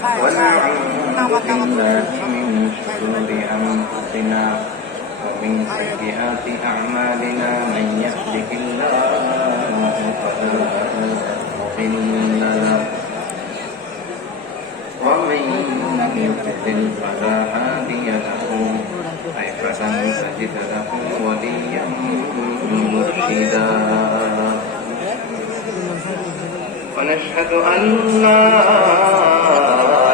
ونعوذ بالله من شرور أنفسنا ومن سيئات أعمالنا من يهده الله فلا مضل له ومن يضلل فلا هادي له فلن تجد له وليا مرشدا ونشهد أن لا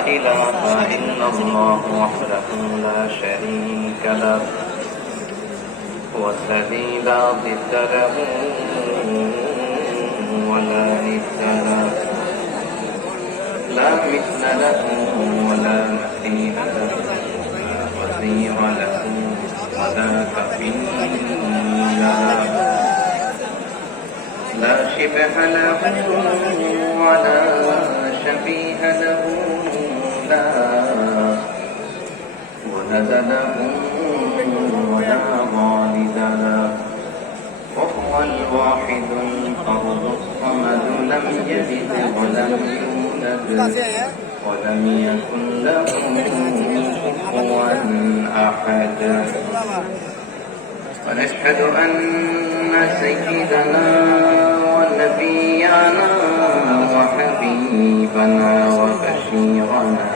إله إلا الله وحده لا شريك له والذي لا ضد له ولا ند له لا مثل له ولا مثيل له لا وزير له ولا كفيل له لا شبه له ولا شبيه له لا ولد له ولا والد له وهو الواحد الفرد الصمد لم يلد ولم يولد ولم يكن له كفوا أحد ونشهد أن سيدنا ونبينا وحبيبنا وبشيرنا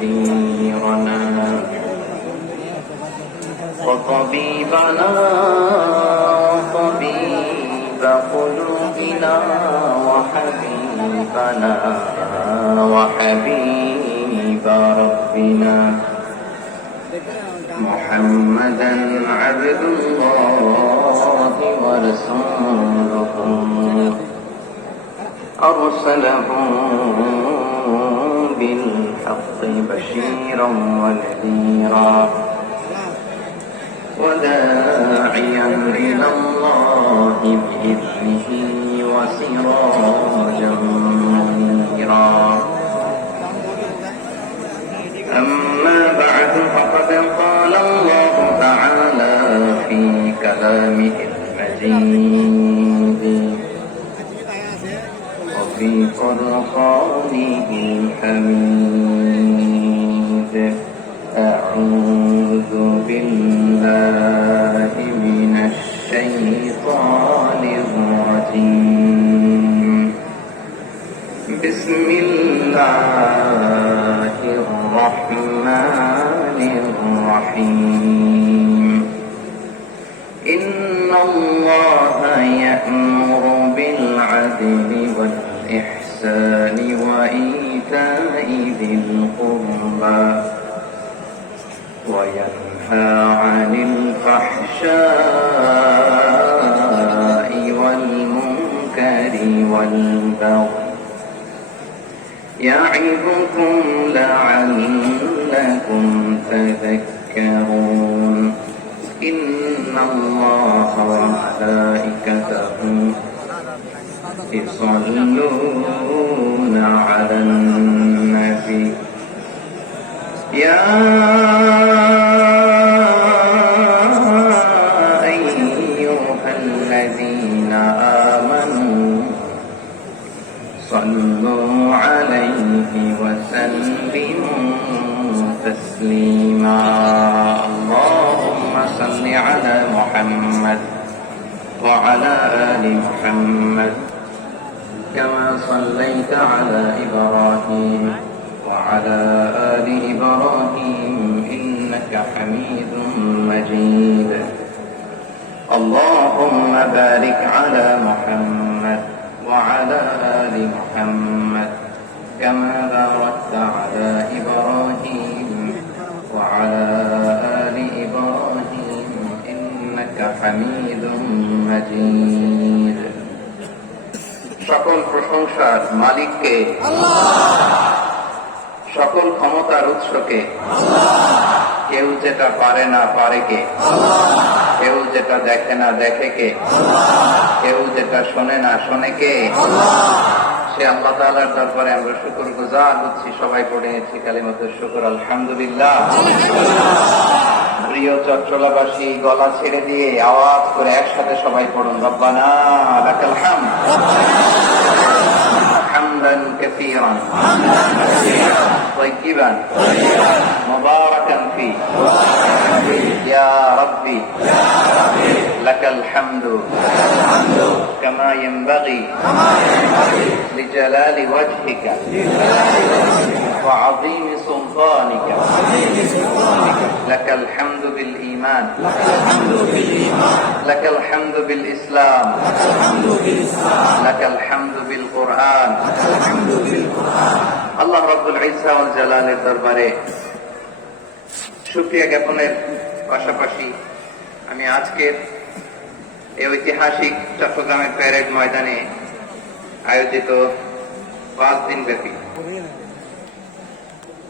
ونذيرنا وطبيبنا وطبيب قلوبنا وحبيبنا وحبيب ربنا محمدا عبد الله ورسوله أرسله بالحق بشيرا ونذيرا وداعيا إلى الله بإذنه وسراجا منيرا أما بعد فقد قال الله تعالى في كلامه المجيد وفي فرقانه الحميد أعوذ بالله من الشيطان الرجيم بسم الله الرحمن الرحيم إن الله يأمر بالعدل والإحسان وإيتاء ذي القربى وينهى عن الفحشاء والمنكر والبغي يعظكم لعلكم تذكرون إن الله وملائكته يصلون على النبي يا أيها الذين آمنوا صلوا عليه وسلموا تسليما اللهم صل على محمد وعلى آل محمد كما صليت على إبراهيم وعلى آل إبراهيم إنك حميد مجيد اللهم بارك على محمد وعلى آل محمد كما باركت على إبراهيم وعلى آل إبراهيم إنك حميد مجيد সকল প্রশংসার মালিককে সকল ক্ষমতার উৎসকে কেউ যেটা পারে না পারে কে কেউ যেটা দেখে না দেখে কে কেউ যেটা শোনে না শোনে কে সে আল্লাহ তাআলার দরবারে আমরা শুকরগুজার হচ্ছি। সবাই পড়েছি কালিমাতুশ শুকর আলহামদুলিল্লাহ। প্রিয় চট্টলাবাসী গলা ছেড়ে দিয়ে আওয়াজ করে একসাথে সবাই পড়ুন রব্বানা লাকাল হামদ। حمدا كثيرا طيبا مباركا فيه يا ربي لك الحمد كما ينبغي لجلال وجهك وعظيم سلطانك لك الحمد بالإيمان لك الحمد بالإسلام لك الحمد بالقرآن আল্লাহ রাব্বুল ইজ্জা ওয়াল জালালের দরবারে শুকরিয়া জ্ঞাপনের পাশাপাশি আমি আজকের এই ঐতিহাসিক চট্টগ্রামের প্যারেড ময়দানে আয়োজিত 5 দিন ব্যাপী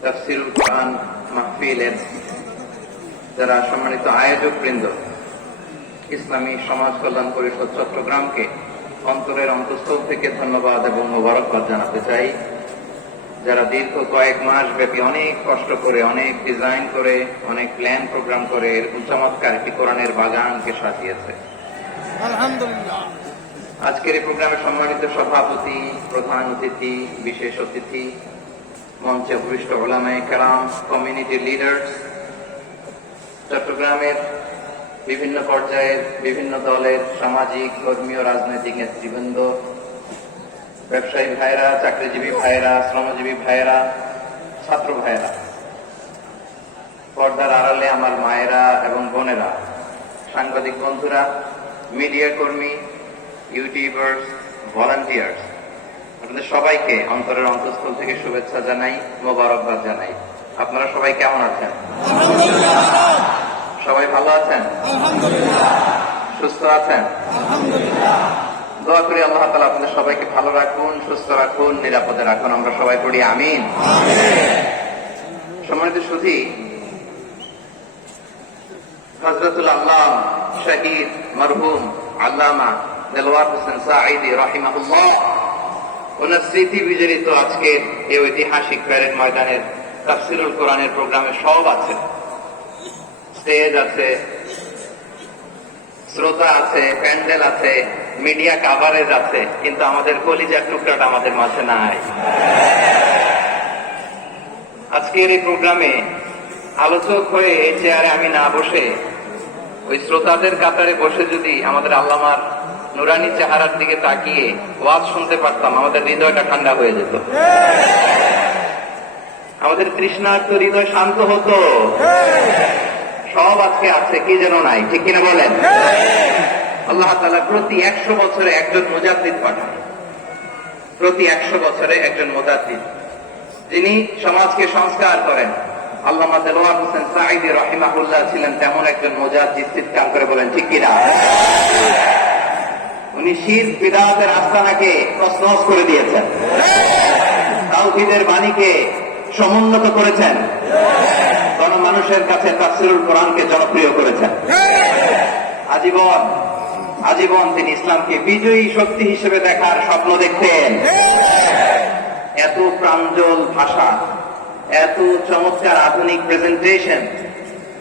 তাফসীরুল কোরআন মাহফিলের যারা সম্মানিত আয়োজক বৃন্দ, ইসলামী সমাজ কল্যাণ পরিষদ চট্টগ্রামকে অন্তরের অন্তঃস্থল থেকে ধন্যবাদ এবং মোবারকবাদ জানাতে চাই, যারা দীর্ঘ কয়েক মাস ব্যাপী অনেক কষ্ট করে, অনেক ডিজাইন করে, অনেক প্ল্যান প্রোগ্রাম করে এরকম চমৎকার একটি কোরআনের বাগানকে সাজিয়েছে। আলহামদুলিল্লাহ। আজকের এই প্রোগ্রামের সম্মানিত সভাপতি, প্রধান অতিথি, বিশেষ অতিথি, মঞ্চে উপবিষ্ট উলামায়ে কেরাম, কমিউনিটি লিডার্স, চট্টগ্রামের বিভিন্ন পর্যায়ের বিভিন্ন দলের সামাজিক, ধর্মীয়, রাজনৈতিক নেতৃবৃন্দ, ব্যবসায়ী ভাইরা, চাকরিজীবী ভাইরা, শ্রমজীবী ভাইরা, ছাত্র ভাইরা, পর্দার আড়ালে আমার মায়েরা এবং বোনেরা, সাংবাদিক বন্ধুরা, মিডিয়া কর্মী, ইউটিউবার্স, ভলান্টিয়ার্স, আপনাদের সবাইকে অন্তরের অন্তঃস্থল থেকে শুভেচ্ছা জানাই, মোবারকবাদ জানাই। আপনারা সবাই কেমন আছেন? সবাই ভালো আছেন? সুস্থ আছেন? দোয়া করি আল্লাহ তাআলা আপনাদের সবাইকে ভালো রাখুন, সুস্থ রাখুন, নিরাপদে রাখুন। আমরা সবাই পড়ি আমিন। সম্মানিত সুধী, হযরতুল আল্লাহ শহীদ মরহুম আল্লামা দেলওয়ার হোসেন সাঈদী রাহিমাহুল্লাহ, ওনার স্মৃতি বিজড়িত আজকের এই ঐতিহাসিক প্যারেড ময়দানের তাফসীরুল কোরআনের প্রোগ্রামে সব আছে। স্টেজ আছে, শ্রোতা আছে, প্যান্ডেল আছে, মিডিয়া কাভারেজ আছে, কিন্তু আমাদের কলিজার টুকরাটা আমাদের মাঝে নাই। আজকের এই প্রোগ্রামে আলোচক হয়ে এই চেয়ারে আমি না বসে ওই শ্রোতাদের কাতারে বসে যদি আমাদের আল্লামার নুরানি চেহারার দিকে তাকিয়ে ওয়াজ শুনতে পারতাম, আমাদের হৃদয়টা ঠান্ডা হয়ে যেত, আমাদের তৃষ্ণার্ত হৃদয় শান্ত হতো। সব আজকে আছে, কি যেন নাই, ঠিক কিনা বলেন? আল্লাহ তাআলা প্রতি 100 বছরে একজন মুজাদ্দিদ পাঠান, প্রতি 100 বছরে একজন মুজাদ্দিদ, যিনি সমাজকে সংস্কার করেন। আল্লামা দেলওয়ার হোসেন সাঈদী রাহিমাহুল্লাহ ছিলেন তেমন একজন মুজাদ্দিদ। চিৎকার করে বলেন ঠিক কিনা? উনি শিরক বিদআতের আস্তানাকে তছনছ করে দিয়েছেন, তাওহীদের বাণীকে সমুন্নত করেছেন, মানুষের কাছে তাফসীরুল কোরআনকে জনপ্রিয় করেছেন। আজীবন তিনি ইসলামকে বিজয়ী শক্তি হিসেবে দেখার স্বপ্ন দেখতেন। এত প্রাঞ্জল ভাষা, এত চমৎকার আধুনিক প্রেজেন্টেশন,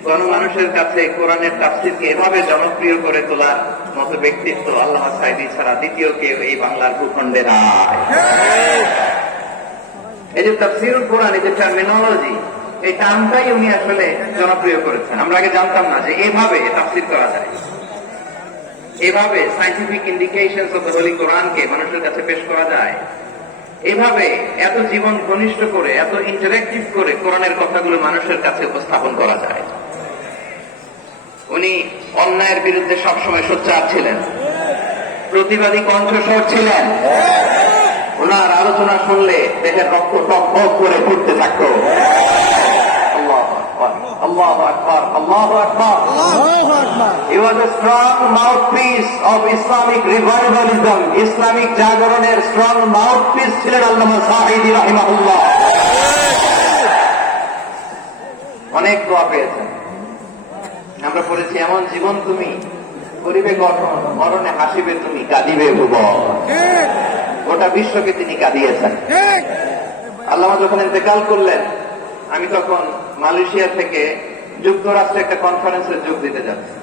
গণমানুষের কাছে কোরআনের তাফসীরকে এভাবে জনপ্রিয় করে তোলার মতো ব্যক্তিত্ব আল্লামা সাঈদী ছাড়া দ্বিতীয় কেউ এই বাংলার ভূখণ্ডে নাই। এই যে তাফসীরুল কোরআন, এই যে টার্মিনোলজি, এই টার্মটাই উনি আসলে জনপ্রিয় করেছেন। আমরা আগে জানতাম না যে এভাবে তাফসীর করা যায়, এভাবে scientific indications of the Holi কোরআনকে মানুষের কাছে পেশ করা যায়, এভাবে এত জীবন ঘনিষ্ঠ করে, এত ইন্টারেক্টিভ করে কোরআনের কথাগুলো মানুষের কাছে উপস্থাপন করা যায়। উনি অন্যায়ের বিরুদ্ধে সবসময় সোচ্চার ছিলেন, প্রতিবাদী কণ্ঠস্বর ছিলেন। ওনার আলোচনা শুনলে দেহের রক্ত টক করে ফুটতে থাকতো। Allahu Akbar, Allahu Akbar. He was a strong mouthpiece of Islamic revivalism. Islamic জাগরণের strong mouthpiece ছিলেন আল্লামা সাঈদী রাহিমাহুল্লাহ। অনেক দোয়া পেয়েছেন। আমরা পড়েছি, এমন জীবন তুমি করিবে গঠন, মরণে হাসিবে তুমি, কাঁদিবে ভুবন। গোটা বিশ্বকে তিনি কাঁদিয়েছেন। আল্লামা যখন ইন্তেকাল করলেন, আমি তখন মালয়েশিয়া থেকে যুক্তরাষ্ট্রে একটা কনফারেন্সে যোগ দিতে যাচ্ছি,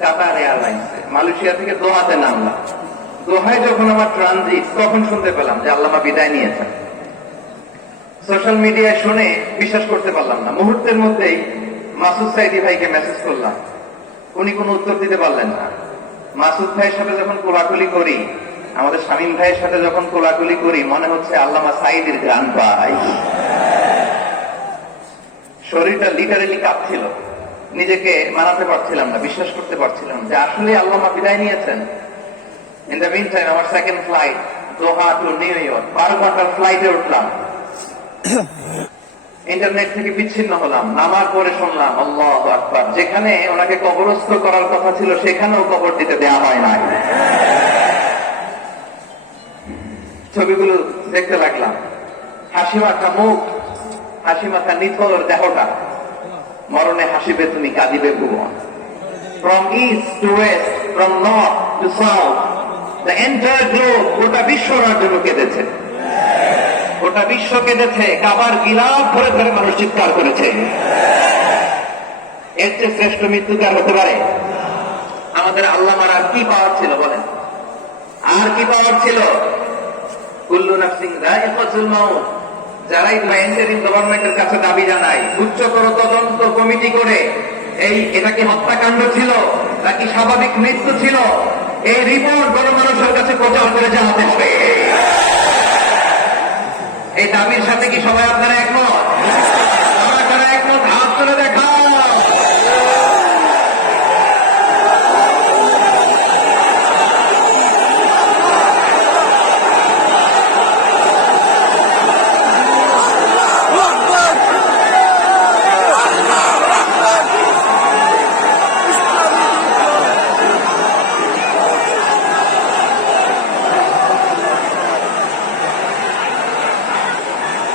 কাতার এয়ারলাইন্সে। মালয়েশিয়া থেকে দোহাতে নামলাম। দোহায় যখন আমার ট্রানজিট, তখন শুনতে পেলাম যে আল্লামা বিদায় নিয়েছেন। সোশ্যাল মিডিয়ায় শুনে বিশ্বাস করতে পারলাম না। মুহূর্তের মধ্যেই মাসুদ সাইদি ভাইকে মেসেজ করলাম, উনি কোনো উত্তর দিতে পারলেন না। মাসুদ ভাইয়ের সাথে যখন কোলাকুলি করি, আমাদের শামীম ভাইয়ের সাথে যখন কোলাকুলি করি, মনে হচ্ছে আল্লামা সাইদির গান পাই। শরীরটা লিটারেলি কাঁপছিল, নিজেকে মানাতে পারছিলাম না, বিশ্বাস করতে পারছিলাম যে আসলে আল্লামা বিদায় নিয়েছেন। ইন দ্য মিন টাইম আমার সেকেন্ড ফ্লাইট দোহা টু নিউ ইয়র্ক, 12 ঘন্টার ফ্লাইটে উঠলাম। ইন্টারনেট থেকে বিচ্ছিন্ন হলাম, নামার পরে শুনলাম আল্লাহু আকবার, যেখানে ওনাকে কবরস্থ করার কথা ছিল সেখানেও কবর দিতে দেওয়া হয় নাই। ছবিগুলো দেখতে লাগলাম, হাসি মাখা মুখ, হাসি মাখা নিথর দেহটা, মরণে হাসিবে তুমি কাঁদিবে ভুবন। From east to west, from north to south, the entire globe, গোটা বিশ্ব ওনার জন্য কেঁদেছে, গোটা বিশ্ব কেঁদেছে, কাবার গিলাফ ধরে ধরে মানুষ চিৎকার করেছে। এর চেয়ে শ্রেষ্ঠ মৃত্যুকার হতে পারে? আমাদের আল্লামার আর কি পাওয়ার ছিল বলেন? আর কি পাওয়ার ছিল? কুল্লু নাফসিন যায়িকাতুল মাউত। যারাই ইন্টারিম গভর্নমেন্টের কাছে দাবি জানায় উচ্চতর তদন্ত কমিটি করে এটা কি হত্যাকাণ্ড ছিল নাকি স্বাভাবিক মৃত্যু ছিল, এই রিপোর্ট গণমানুষের কাছে প্রচার করে জানাতে হবে। এই দাবির সাথে কি সবাই আপনারা একমত? আপনারা একমত? হাত তুলে দেখাও।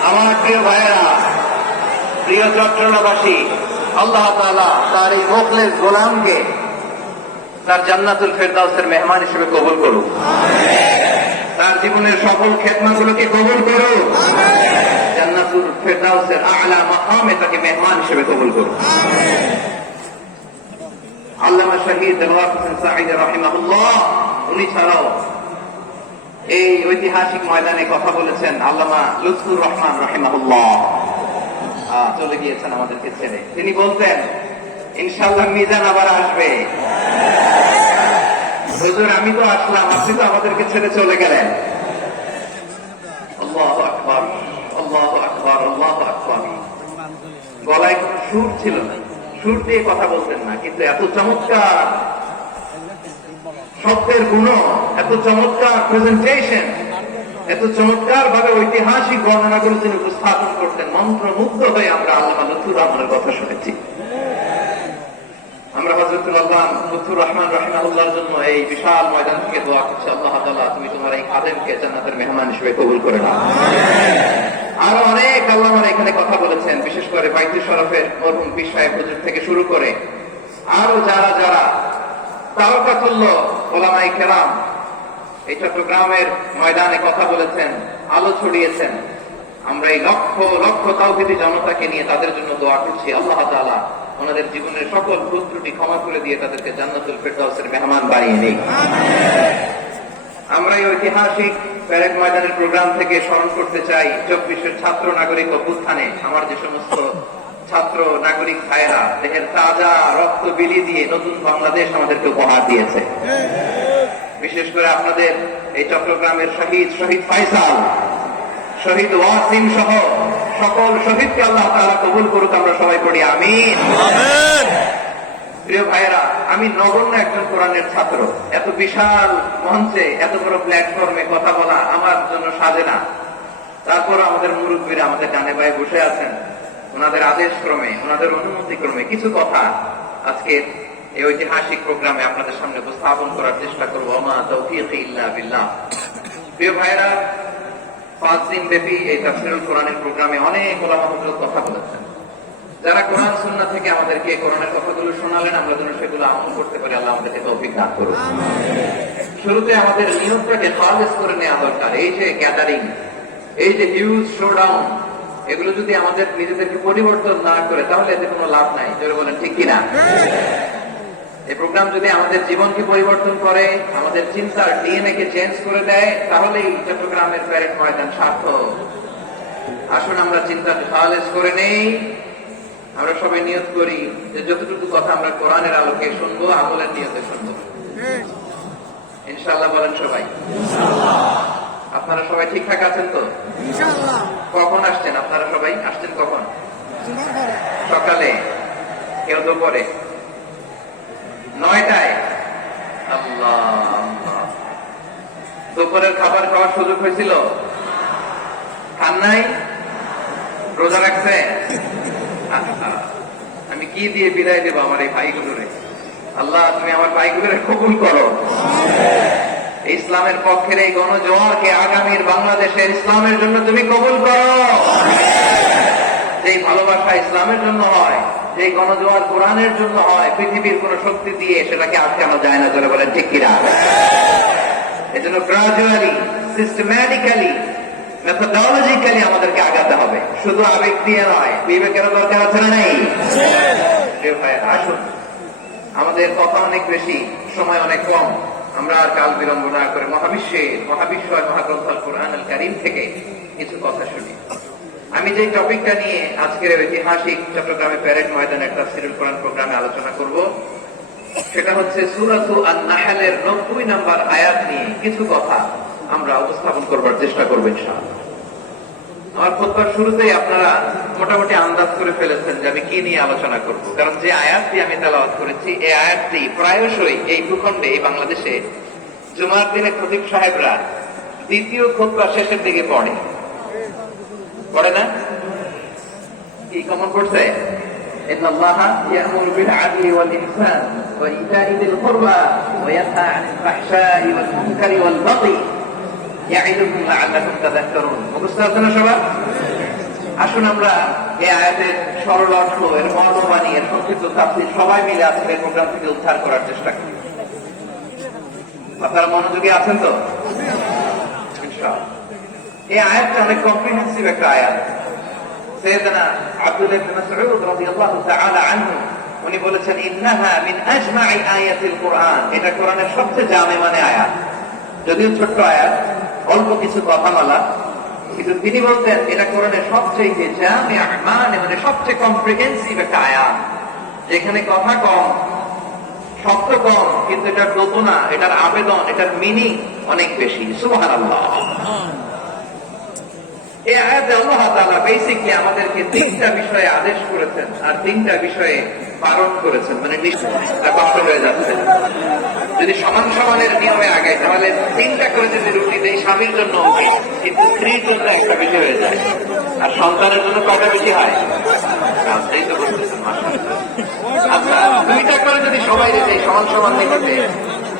আমার প্রিয় ভাইয়েরা, প্রিয় চট্টগ্রামবাসী, আল্লাহ তাআলা তার এই মুখলেস গোলামকে তার জান্নাতুল ফেরদাউসের মেহমান হিসেবে কবুল করুক। তার জীবনের সকল খেদমতগুলোকে কবুল করুক। জান্নাতুল ফেরদাউসের আলা মাকামে তাকে মেহমান হিসেবে কবুল করুক। আল্লামা শহীদ দেলোয়ার হোসেন সাঈদ রাহিমাহুল্লাহ, উনি ছাড়াও এই ঐতিহাসিক ময়দানে কথা বলেছেন আল্লামা লুৎফুর রহমান রাহিমাহুল্লাহ, চলে গিয়েছেন আমাদেরকে ছেড়ে। তিনি বলতেন ইনশাআল্লাহ মিজান আবার আসবে। হুজুর আমি তো আসলাম, আপনি তো আমাদেরকে ছেড়ে চলে গেলেন। আল্লাহু আকবার, আল্লাহু আকবার, আল্লাহু আকবার। গলায় কোনো সুর ছিল না, সুর দিয়ে কথা বলতেন না, কিন্তু এত চমৎকার শব্দের গুণ, এত চমৎকার প্রেজেন্টেশন, এত চমৎকার ভাবে ঐতিহাসিক বর্ণনাগুলো তিনি উপস্থাপন করতেন। মন্ত্রমুগ্ধ হয়ে আমরা আল্লামা লুৎফুর রহমানের কথা শুনেছি। আমরা হযরতুল আল্লাহ লুৎফুর রহমান রাহিমাহুল্লাহর জন্য এই বিশাল ময়দান থেকে দোয়া করছি, আল্লাহ তাআলা তুমি তোমার এই খাদেমকে জান্নাতের মেহমান হিসেবে কবুল করে নাও। আরো অনেক আল্লামারা এখানে কথা বলেছেন, বিশেষ করে বাইতুল শরফের মরহুম পীর সাহেব হুজুর থেকে শুরু করে আরো যারা যারা তাওকাতুল্লাহ উলামায়ে কেরাম এই চট্টগ্রামের ময়দানে কথা বলেছেন, আলো ছড়িয়েছেন। আমরা এই লক্ষ লক্ষ তাওহীদি জনতাকে নিয়ে তাদের জন্য দোয়া করছি, আল্লাহ তাআলা ওনাদের জীবনের সকল ভুল ত্রুটি ক্ষমা করে দিয়ে তাদেরকে জান্নাতুল ফেরদাউসের মেহমান বানিয়ে নেই। আমরা এই ঐতিহাসিক প্যারেড ময়দানের প্রোগ্রাম থেকে স্মরণ করতে চাই 24-এর ছাত্র নাগরিক অভ্যুত্থানে আমার যে সমস্ত ছাত্র নাগরিক ভাইয়েরা দেহের তাজা রক্ত বিলিয়ে দিয়ে নতুন বাংলাদেশ আমাদেরকে উপহার দিয়েছে। বিশেষ করে আপনাদের এই চট্টগ্রামের শহীদ ফাইসাল, শহীদ ওয়াসিম সহ সকল শহীদকে আল্লাহ তাআলা কবুল করুক। আমরা সবাই পড়ি আমিন। প্রিয় ভাইয়েরা, আমি নগণ্য একজন কোরআনের ছাত্র, এত বিশাল মঞ্চে এত বড় প্ল্যাটফর্মে কথা বলা আমার জন্য সাজে না। তারপর আমাদের মুরব্বীরা আমাদের ডানে বায়ে বসে আছেন, ওনাদের আদেশ ক্রমে, ওনাদের অনুমতি ক্রমে কিছু কথা আজকে এই ঐতিহাসিক প্রোগ্রামে আপনাদের সামনে উপস্থাপন করার চেষ্টা করবো। ওমা তাওফীকি ইল্লা বিল্লাহ। প্রিয় ভাইয়েরা, 5 দিন ব্যাপী এই তাফসীরুল কোরআনের প্রোগ্রামে অনেক ওলামা হযরত কথা বলেছেন। যারা কোরআন সুন্নাহ থেকে আমাদেরকে কোরআনের কথাগুলো শোনালেন, আমরা যেন সেগুলো আমল করতে পারি, আল্লাহ আমাদেরকে তৌফিক দান করুন। শুরুতে আমাদের নিয়তটাকে খালেস করে নেওয়া দরকার। এই যে গ্যাদারিং, এই যে হিউজ শোডাউন, এগুলো যদি আমাদের নিজেদেরকে পরিবর্তন না করে তাহলে এতে কোনো লাভ নাই। জোরে বলেন ঠিক কিনা? এই প্রোগ্রাম যদি আমাদের জীবনকে পরিবর্তন করে, আমাদের চিন্তার ডিএনএ কে চেঞ্জ করে দেয়, তাহলেই চট্টগ্রামের প্যারেড ময়দান সার্থক। আসুন আমরা চিন্তাকে খালেজ করে নেই। আমরা সবাই নিয়ত করি যে যতটুকু কথা আমরা কোরআনের আলোকে শুনবো, আমলের নিয়তে শুনবো। ইনশাআল্লাহ বলেন সবাই। আপনারা সবাই ঠিকঠাক আছেন তো? ইনশাআল্লাহ। কখন আসছেন আপনারা? সবাই আসছেন কখন? জুমার পরে। সকালে, কেউ দুপুরে, 9টায়। আল্লাহ আল্লাহ। দুপুরের খাবার খাওয়ার সুযোগ হয়েছিল? খান নাই? রোজা রাখছে? আচ্ছা, আমি কি দিয়ে বিদায় দেবো আমার এই ভাইগুলোরে? আল্লাহ তুমি আমার ভাইগুলোরে কবুল করো। ইসলামের পক্ষের এই গণজোয়ারকে আগামীর বাংলাদেশের ইসলামের জন্য তুমি কবুল করো। যেই ভালোবাসা ইসলামের জন্য হয়, যেই গণজোয়ার কোরআনের জন্য হয়, পৃথিবীর কোন শক্তি দিয়ে সেটাকে আটকানো যায় না। করে বলেন ঠিক কিনা? এজন্য গ্রাজুয়ালি, সিস্টেম্যাটিক্যালি, মেথোডোলজিক্যালি আমাদেরকে আগাতে হবে, শুধু আবেগ দিয়ে নয়। বিবেকের দরকার আছে না নাই? আসুন, আমাদের কথা অনেক বেশি, সময় অনেক কম। আমরা আর কাল বিলম্ব না করে মহাবিশ্বয় মহাগ্রন্থ আল কুরআন আল কারীম থেকে কিছু কথা শুনি। আমি যে টপিকটা নিয়ে আজকের ঐতিহাসিক চট্টগ্রামে প্যারেড ময়দানে একটা তাফসীরুল কোরআন প্রোগ্রামে আলোচনা করব, সেটা হচ্ছে সূরাতু আন-নাহলের 90 নম্বর আয়াত নিয়ে কিছু কথা আমরা উপস্থাপন করবার চেষ্টা করব ইনশাআল্লাহ। আমার খুতবার শুরুতেই আপনারা মোটামুটি আন্দাজ করে ফেলেছেন যে আমি কি নিয়ে আলোচনা করব, কারণ যে আয়াতটি আমি তেলাওয়াত করেছি এই আয়াতটি প্রায়শই এই ভূখণ্ডে, এই বাংলাদেশে জুমার দিনে খতিব সাহেবরা দ্বিতীয় খুতবা শেষের দিকে পড়ে না? কি কেমন পড়ছে? إن الله يأمر بالعدل والإحسان وإيتاء ذي القربى وينهى عن الفحشاء والمنكر والبغي يعظكم لعلكم تذكرون। মুখস্থ আছে না সবার? আসুন আমরা এই আয়াতের সরল অর্থ, এর মর্মবাণী, এর সংক্ষিপ্ত তাফসীর সবাই মিলে আজকের প্রোগ্রাম থেকে উদ্ধার করার চেষ্টা করি। আপনারা মনোযোগী আছেন তো? ইনশাআল্লাহ। এই আয়াতটা অনেক কম্প্রিহেন্সিভ একটা আয়াত। সাইয়েদনা আব্দুল্লাহ ইবনে মাসউদ রাদিয়াল্লাহু তাআলা আনহু উনি বলেছেন, ইন্নাহা মিন আজমাই আয়াতিল কুরআন। এটা কোরআনের সবচেয়ে জামে মানে আয়াত। যদিও ছোট্ট আয়াত, অল্প কিছু কথামালা, কিন্তু তিনি বলতেন এটা কোরআনের সবচেয়ে জামে মানে সবচেয়ে কম্প্রিহেন্সিভ একটা আয়াত, যেখানে কথা কম, শব্দ কম, কিন্তু এটার দোতনা, এটার আবেদন, এটার মিনিং অনেক বেশি। সুবহানাল্লাহ। এই আয়াতে আল্লাহ তাআলা বেসিক্যালি আমাদেরকে 3টা বিষয়ে আদেশ করেছেন আর 3টা বিষয়ে বারণ করেছেন। মানে কষ্ট হয়ে যাচ্ছে যদি সমান সমানের নিয়মে আগায়, তাহলে 3টা করে যদি রুটি দেয় স্বামীর জন্য, কিন্তু স্ত্রীর জন্য একটা বেশি হয়ে যায়, আর সন্তানের জন্য কয়টা বেশি হয়? এই তো বলতেছেন। আচ্ছা, 2টা করে যদি সবাই দেয় সমান সমান নিতে,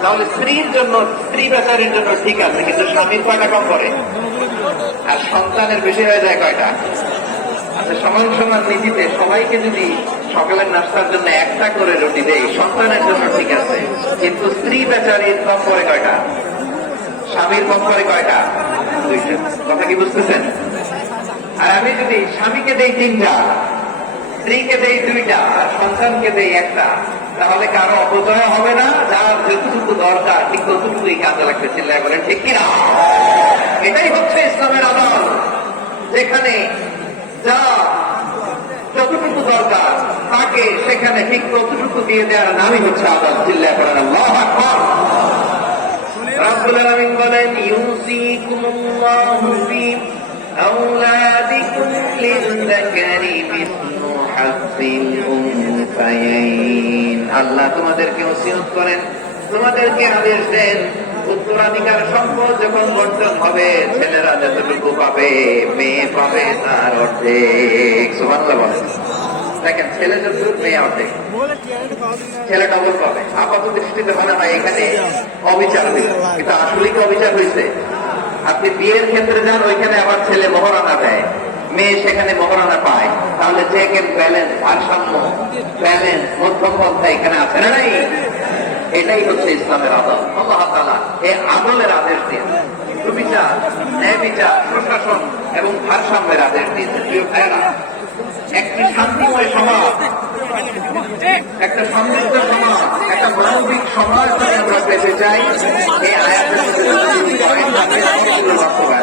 তাহলে স্ত্রীর জন্য, স্ত্রী বেচারের জন্য ঠিক আছে, কিন্তু স্বামীর কয়টা কম করে? আর সন্তানের বেশি হয়ে যায় কয়টা? আচ্ছা, সমান সমান নীতিতে সবাইকে যদি সকালের নাস্তার জন্য একটা করে রুটি দেয়, সন্তানের জন্য ঠিক আছে, কিন্তু স্ত্রী বেচারির কম করে কয়টা? স্বামীর কম করে কয়টা? 2টা। কথা কি বুঝতেছেন? আর আমি যদি স্বামীকে দেই 3টা, স্ত্রীকে দেই 2টা, আর সন্তানকে দেই একটা, তাহলে কারো অপচয় হবে না। যার যতটুকু দরকার ঠিক ততটুকুই কাজে লাগবে। চিল্লায় বলেন ঠিক কিনা? এটাই হচ্ছে ইসলামের আদর্শ, যেখানে যা যতটুকু দরকার তাকে সেখানে ঠিক ততটুকু দিয়ে দেওয়ার নামই হচ্ছে আদর্শ। চিল্লায় বলেন আল্লাহু আকবার। রাব্বুল আলামিন বলেন, ইউসিকুমুল্লাহু ফি আওলাদিকুম লিল-যাকারি মিসলু হাজ্জিল উনসায়াইন। আল্লাহ তোমাদেরকে ওসিয়ত করেন, তোমাদেরকে আদেশ দেন, উত্তরাধিকার সম্পদ যখন বন্টন হবে, ছেলেরা যতটুকু পাবে, মেয়ে পাবে তার অর্ধেক। সুবহানাল্লাহ বলেন। দেখেন, ছেলে যতটুকু, মেয়ে অর্ধেক। ছেলে ডবল পাবে। আপাত দৃষ্টিতে মনে হয় এখানে অবিচার হয়েছে, কিন্তু আসলে কি অবিচার হয়েছে? আপনি বিয়ের ক্ষেত্রে যান, ওইখানে আবার ছেলে মহারণা দেয়, মেয়ে সেখানে মহারণা পায়। তাহলে চেক এন্ড ব্যালেন্স, ভারসাম্য, ব্যালেন্স, মধ্যপন্থা এখানে আছে না নাই? এটাই হচ্ছে ইসলামের আদল। আল্লাহ তাআলা এই আদলের আদেশ দিয়েছেন, সুবিচার, ন্যায় বিচার, প্রশাসন এবং ভারসাম্যের আদেশ দিয়েছেন। প্রিয় ভাইয়েরা, একটি শান্তিময় সমাজ, একটা সমৃদ্ধ সমাজ, একটা সফলতাকে আমরা পেতে চাই, এই আয়াতের মধ্যে যদি বাস্তবায়ন